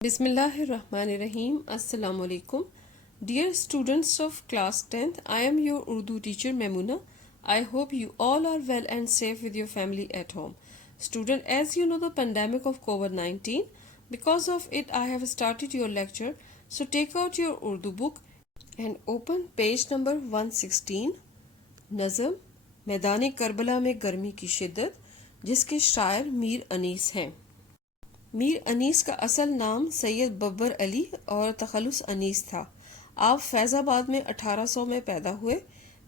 Bismillahirrahmanirrahim. Assalamu alaikum. Dear students of class 10th, I am your Urdu teacher Memuna. I hope you all are well and safe with your family at home. Student, as you know the pandemic of COVID-19, because of it I have started your lecture. So take out your Urdu book and open page number 116. نظم میدان کربلا میں گرمی کی شدت، جس کے شاعر میر انیس ہیں۔ میر انیس کا اصل نام سید ببر علی اور تخلص انیس تھا۔ آپ فیض آباد میں 1800 میں پیدا ہوئے۔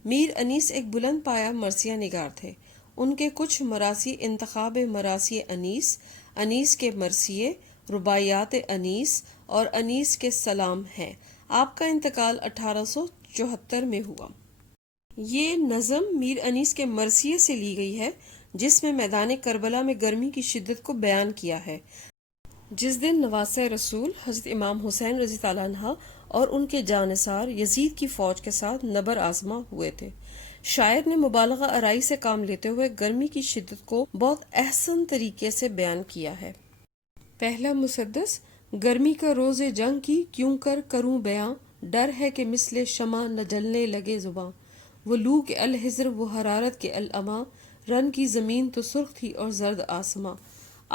میر انیس ایک بلند پایہ مرثیہ نگار تھے۔ ان کے کچھ مراثی انتخاب مراثی انیس، انیس کے مرثیے، رباعیات انیس اور انیس کے سلام ہیں۔ آپ کا انتقال 1874 میں ہوا۔ یہ نظم میر انیس کے مرثیے سے لی گئی ہے، جس میں میدان کربلا میں گرمی کی شدت کو بیان کیا ہے، جس دن نواسہ رسول حضرت امام حسین رضی اللہ عنہ اور ان کے جانثار یزید کی فوج کے ساتھ نبر آزما ہوئے تھے۔ شاعر نے مبالغہ آرائی سے کام لیتے ہوئے گرمی کی شدت کو بہت احسن طریقے سے بیان کیا ہے۔ پہلا مسدس: گرمی کا روز جنگ کی کیوں کر کروں بیاں، ڈر ہے کہ مثل شمع نہ جلنے لگے زباں، وہ لو کے الحجر وہ حرارت کے العما، رن کی زمین تو سرخ تھی اور زرد آسماں،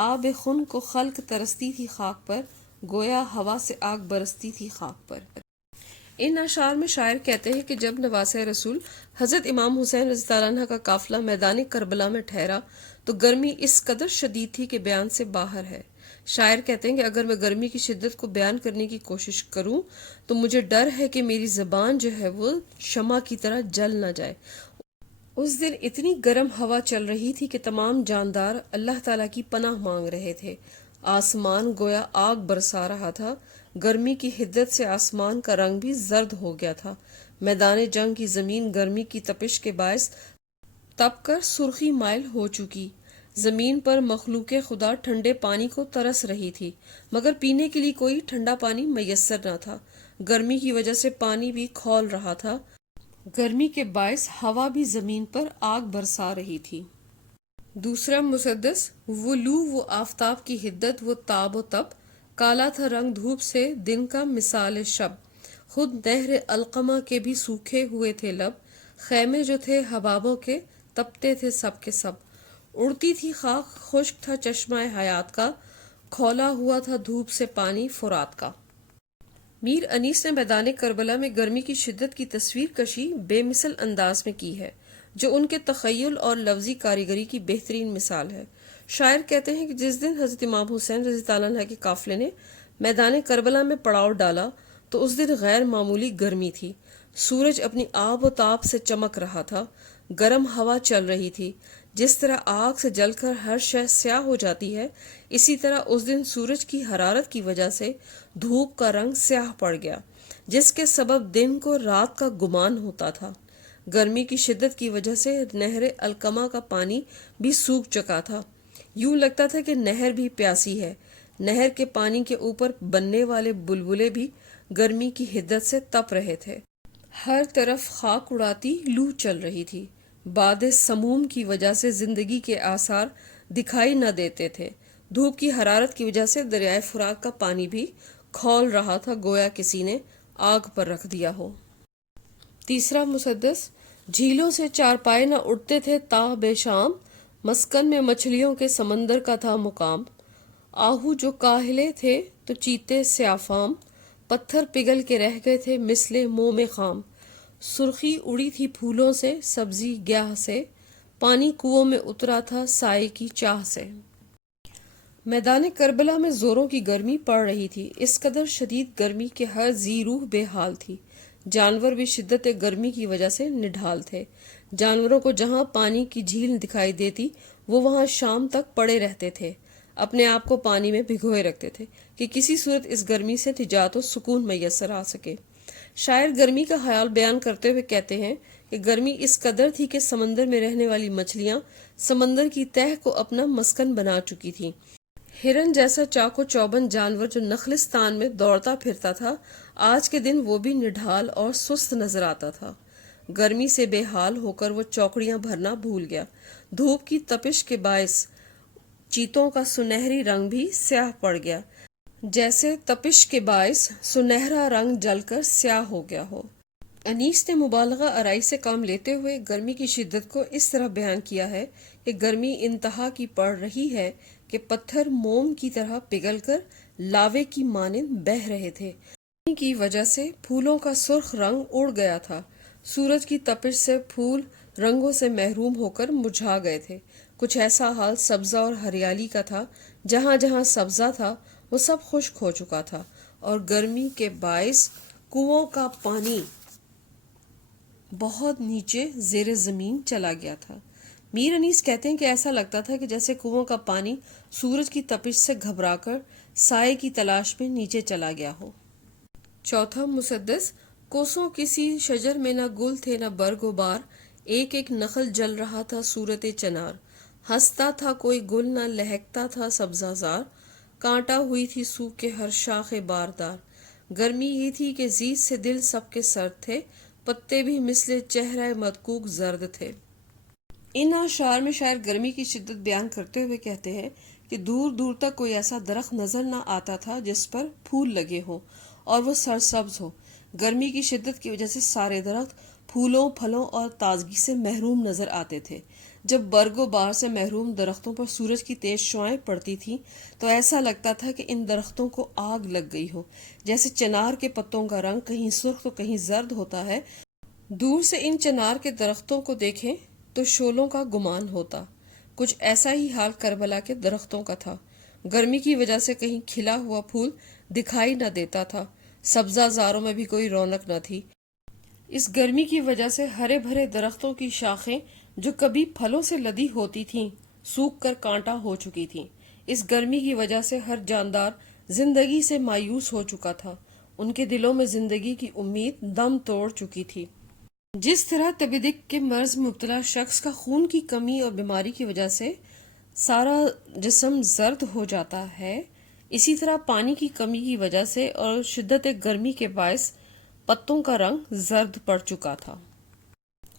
آب خون کو خلق ترستی تھی خاک پر، گویا ہوا سے آگ برستی تھی خاک پر۔ ان اشعار میں شاعر کہتے ہیں کہ جب نواسہ رسول حضرت امام حسین رضی اللہ عنہ کا قافلہ میدان کربلا میں ٹھہرا تو گرمی اس قدر شدید تھی کہ بیان سے باہر ہے۔ شاعر کہتے ہیں کہ اگر میں گرمی کی شدت کو بیان کرنے کی کوشش کروں تو مجھے ڈر ہے کہ میری زبان جو ہے وہ شمع کی طرح جل نہ جائے۔ اس دن اتنی گرم ہوا چل رہی تھی کہ تمام جاندار اللہ تعالیٰ کی پناہ مانگ رہے تھے۔ آسمان گویا آگ برسا رہا تھا۔ گرمی کی حدت سے آسمان کا رنگ بھی زرد ہو گیا تھا۔ میدان جنگ کی زمین گرمی کی تپش کے باعث تپ کر سرخی مائل ہو چکی۔ زمین پر مخلوق خدا ٹھنڈے پانی کو ترس رہی تھی، مگر پینے کے لیے کوئی ٹھنڈا پانی میسر نہ تھا۔ گرمی کی وجہ سے پانی بھی کھول رہا تھا۔ گرمی کے باعث ہوا بھی زمین پر آگ برسا رہی تھی۔ دوسرا مسدس: وہ لو وہ آفتاب کی حدت وہ تاب و تب، کالا تھا رنگ دھوپ سے دن کا مثال شب، خود نہر القمہ کے بھی سوکھے ہوئے تھے لب، خیمے جو تھے حبابوں کے تپتے تھے سب کے سب، اڑتی تھی خاک خشک تھا چشمہ حیات کا، کھولا ہوا تھا دھوپ سے پانی فرات کا۔ میر انیس نے میدان کربلا میں گرمی کی شدت کی تصویر کشی بے مثل انداز میں کی ہے، جو ان کے تخیل اور لفظی کاریگری کی بہترین مثال ہے۔ شاعر کہتے ہیں کہ جس دن حضرت امام حسین رضی اللہ عنہ کے قافلے نے میدان کربلا میں پڑاؤ ڈالا تو اس دن غیر معمولی گرمی تھی۔ سورج اپنی آب و تاب سے چمک رہا تھا، گرم ہوا چل رہی تھی۔ جس طرح آگ سے جل کر ہر شے سیاہ ہو جاتی ہے، اسی طرح اس دن سورج کی حرارت کی وجہ سے دھوپ کا رنگ سیاہ پڑ گیا، جس کے سبب دن کو رات کا گمان ہوتا تھا۔ گرمی کی شدت کی وجہ سے نہر القمہ کا پانی بھی سوکھ چکا تھا، یوں لگتا تھا کہ نہر بھی پیاسی ہے۔ نہر کے پانی کے اوپر بننے والے بلبلے بھی گرمی کی حدت سے تپ رہے تھے۔ ہر طرف خاک اڑاتی لو چل رہی تھی۔ باد سموم کی وجہ سے زندگی کے آثار دکھائی نہ دیتے تھے۔ دھوپ کی حرارت کی وجہ سے دریائے فرات کا پانی بھی کھول رہا تھا، گویا کسی نے آگ پر رکھ دیا ہو۔ تیسرا مسدس: جھیلوں سے چارپائے نہ اٹھتے تھے تا بے شام، مسکن میں مچھلیوں کے سمندر کا تھا مقام، آہو جو کاہلے تھے تو چیتے سیافام، پتھر پگھل کے رہ گئے تھے مثل موم خام، سرخی اڑی تھی پھولوں سے سبزی گیاہ سے، پانی کنووں میں اترا تھا سائے کی چاہ سے۔ میدان کربلا میں زوروں کی گرمی پڑ رہی تھی، اس قدر شدید گرمی کہ ہر ذی روح بے حال تھی۔ جانور بھی شدت گرمی کی وجہ سے نڈھال تھے۔ جانوروں کو جہاں پانی کی جھیل دکھائی دیتی وہ وہاں شام تک پڑے رہتے تھے، اپنے آپ کو پانی میں بھگوئے رکھتے تھے کہ کسی صورت اس گرمی سے نجات و سکون میسر آ سکے۔ شاعر گرمی کا خیال بیان کرتے ہوئے کہتے ہیں کہ گرمی اس قدر تھی کہ سمندر میں رہنے والی مچھلیاں سمندر کی تہہ کو اپنا مسکن بنا چکی تھیں۔ ہرن جیسا چاق و چوبند جانور جو نخلستان میں دوڑتا پھرتا تھا، آج کے دن وہ بھی نڈھال اور سست نظر آتا تھا۔ گرمی سے بے حال ہو کر وہ چوکڑیاں بھرنا بھول گیا۔ دھوپ کی تپش کے باعث چیتوں کا سنہری رنگ بھی سیاہ پڑ گیا۔ جیسے تپش کے باعث سنہرا رنگ جل کر سیاہ ہو گیا ہو۔ انیس نے مبالغہ آرائی سے کام لیتے ہوئے گرمی کی شدت کو اس طرح بیان کیا ہے کہ گرمی انتہا کی پڑ رہی ہے کہ پتھر موم کی طرح پگھل کر لاوے کی مانند بہہ رہے تھے۔ گرمی کی وجہ سے پھولوں کا سرخ رنگ اڑ گیا تھا۔ سورج کی تپش سے پھول رنگوں سے محروم ہو کر مرجھا گئے تھے۔ کچھ ایسا حال سبزہ اور ہریالی کا تھا، جہاں جہاں سبزہ تھا وہ سب خشک ہو چکا تھا اور گرمی کے باعث کنوؤں کا پانی بہت نیچے زیر زمین چلا گیا تھا۔ میر انیس کہتے ہیں کہ ایسا لگتا تھا کہ جیسے کنوؤں کا پانی سورج کی تپش سے گھبرا کر سائے کی تلاش میں نیچے چلا گیا ہو۔ چوتھا مسدس، کوسوں کسی شجر میں نہ گل تھے نہ برگ و بار، ایک ایک نخل جل رہا تھا صورت چنار، ہنستا تھا کوئی گل نہ لہکتا تھا سبزہ زار، کانٹا ہوئی تھی سوکھ کے ہر شاخ باردار، گرمی یہ تھی کہ زیز سے دل سب کے سرد تھے، پتے بھی مثل چہرہ مدکوک زرد تھے۔ ان اشعار میں شاعر گرمی کی شدت بیان کرتے ہوئے کہتے ہیں کہ دور دور تک کوئی ایسا درخت نظر نہ آتا تھا جس پر پھول لگے ہوں اور وہ سرسبز ہو۔ گرمی کی شدت کی وجہ سے سارے درخت پھولوں، پھلوں اور تازگی سے محروم نظر آتے تھے۔ جب برگ و بار سے محروم درختوں پر سورج کی تیز شعاعیں پڑتی تھیں تو ایسا لگتا تھا کہ ان درختوں کو آگ لگ گئی ہو۔ جیسے چنار کے پتوں کا رنگ کہیں سرخ تو کہیں زرد ہوتا ہے، دور سے ان چنار کے درختوں کو دیکھیں تو شعلوں کا گمان ہوتا۔ کچھ ایسا ہی حال کربلا کے درختوں کا تھا۔ گرمی کی وجہ سے کہیں کھلا ہوا پھول دکھائی نہ دیتا تھا، سبزہ زاروں میں بھی کوئی رونق نہ تھی۔ اس گرمی کی وجہ سے ہرے بھرے درختوں کی شاخیں جو کبھی پھلوں سے لدی ہوتی تھیں سوکھ کر کانٹا ہو چکی تھیں۔ اس گرمی کی وجہ سے ہر جاندار زندگی سے مایوس ہو چکا تھا، ان کے دلوں میں زندگی کی امید دم توڑ چکی تھی۔ جس طرح تپی دق کے مرض میں مبتلا شخص کا خون کی کمی اور بیماری کی وجہ سے سارا جسم زرد ہو جاتا ہے، اسی طرح پانی کی کمی کی وجہ سے اور شدت گرمی کے باعث پتوں کا رنگ زرد پڑ چکا تھا۔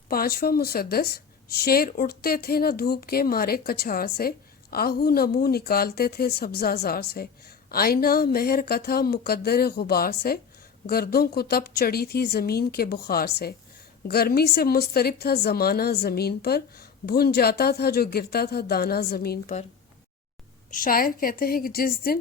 پانچواں مسدس، شیر اٹھتے تھے نہ دھوپ کے مارے کچھار سے، آہو نہ منہ نکالتے تھے سبزہ زار سے، آئینہ مہر کا تھا مقدر غبار سے، گردوں کو تپ چڑھی تھی زمین کے بخار سے، گرمی سے مضطرب تھا زمانہ زمین پر، بھن جاتا تھا جو گرتا تھا دانہ زمین پر۔ شاعر کہتے ہیں کہ جس دن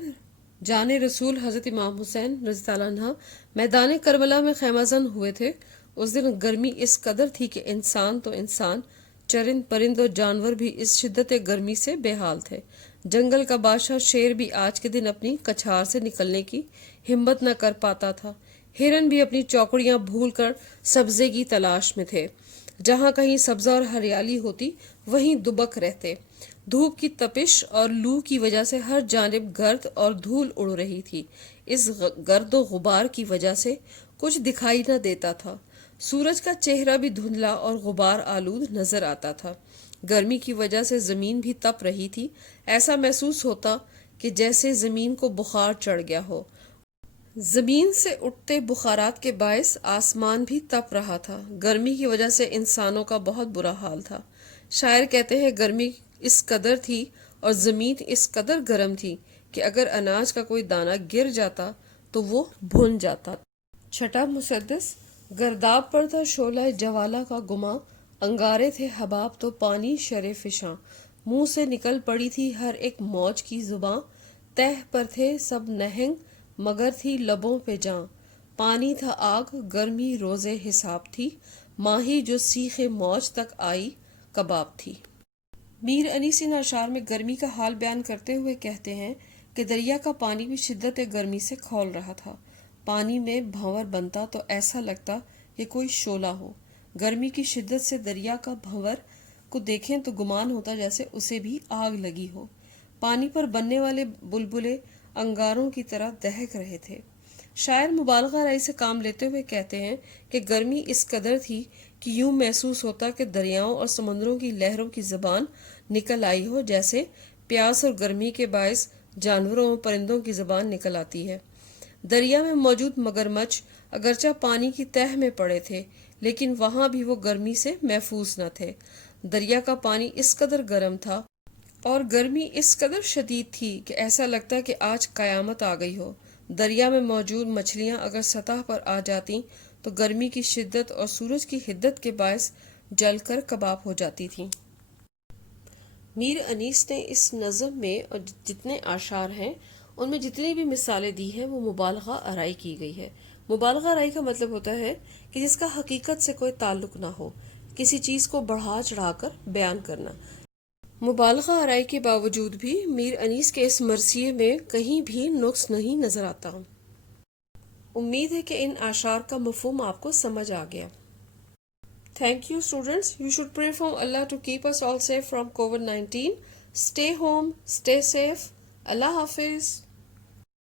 جان رسول حضرت امام حسین رضی اللہ عنہ میدان کربلا میں خیمہ زن ہوئے تھے، اس دن گرمی اس قدر تھی کہ انسان تو انسان، چرند پرند اور جانور بھی اس شدت گرمی سے بے حال تھے۔ جنگل کا بادشاہ شیر بھی آج کے دن اپنی کچھار سے نکلنے کی ہمت نہ کر پاتا تھا۔ ہرن بھی اپنی چوکڑیاں بھول کر سبزے کی تلاش میں تھے۔ جہاں کہیں سبزہ اور ہریالی ہوتی وہیں دبک رہتے۔ دھوپ کی تپش اور لو کی وجہ سے ہر جانب گرد اور دھول اڑ رہی تھی۔ اس گرد و غبار کی وجہ سے کچھ دکھائی نہ دیتا تھا۔ سورج کا چہرہ بھی دھندلا اور غبار آلود نظر آتا تھا۔ گرمی کی وجہ سے زمین بھی تپ رہی تھی۔ ایسا محسوس ہوتا کہ جیسے زمین کو بخار چڑھ گیا ہو۔ زمین سے اٹھتے بخارات کے باعث آسمان بھی تپ رہا تھا۔ گرمی کی وجہ سے انسانوں کا بہت برا حال تھا۔ شاعر کہتے ہیں گرمی اس قدر تھی اور زمین اس قدر گرم تھی کہ اگر اناج کا کوئی دانہ گر جاتا تو وہ بھن جاتا۔ چھٹا مسدس، گرداب پر تھا شعلہ جوالہ کا گماں، انگارے تھے حباب تو پانی شرِ فشاں، منہ سے نکل پڑی تھی ہر ایک موج کی زباں، تہ پر تھے سب نہنگ مگر تھی لبوں پہ جاں، پانی تھا آگ گرمی روز حساب تھی، ماہی جو سیخ موج تک آئی کباب تھی۔ میر انیس ان اشعار میں گرمی کا حال بیان کرتے ہوئے کہتے ہیں کہ دریا کا پانی بھی شدت گرمی سے کھول رہا تھا۔ پانی میں بھنور بنتا تو ایسا لگتا کہ کوئی شعلہ ہو۔ گرمی کی شدت سے دریا کا بھنور کو دیکھیں تو گمان ہوتا جیسے اسے بھی آگ لگی ہو۔ پانی پر بننے والے بلبلے انگاروں کی طرح دہک رہے تھے۔ شاعر مبالغہ آرائی سے کام لیتے ہوئے کہتے ہیں کہ گرمی اس قدر تھی کہ یوں محسوس ہوتا کہ دریاؤں اور سمندروں کی لہروں کی زبان نکل آئی ہو، جیسے پیاس اور گرمی کے باعث جانوروں اور پرندوں کی زبان نکل آتی ہے۔ دریا میں موجود مگرمچھ اگرچہ پانی کی تہہ میں پڑے تھے لیکن وہاں بھی وہ گرمی سے محفوظ نہ تھے۔ دریا کا پانی اس قدر گرم تھا اور گرمی اس قدر شدید تھی کہ ایسا لگتا کہ آج قیامت آ گئی ہو۔ دریا میں موجود مچھلیاں اگر سطح پر آ جاتیں تو گرمی کی شدت اور سورج کی حدت کے باعث جل کر کباب ہو جاتی تھیں۔ میر انیس نے اس نظم میں اور جتنے اشعار ہیں ان میں جتنی بھی مثالیں دی ہیں وہ مبالغہ آرائی کی گئی ہے۔ مبالغہ آرائی کا مطلب ہوتا ہے کہ جس کا حقیقت سے کوئی تعلق نہ ہو، کسی چیز کو بڑھا چڑھا کر بیان کرنا۔ مبالغہ آرائی کے باوجود بھی میر انیس کے اس مرثیے میں کہیں بھی نقص نہیں نظر آتا۔ امید ہے کہ ان اشعار کا مفہوم آپ کو سمجھ آ گیا۔ Thank you students. You should pray from Allah to keep us all safe from COVID-19. Stay home, stay safe. Allah Hafiz.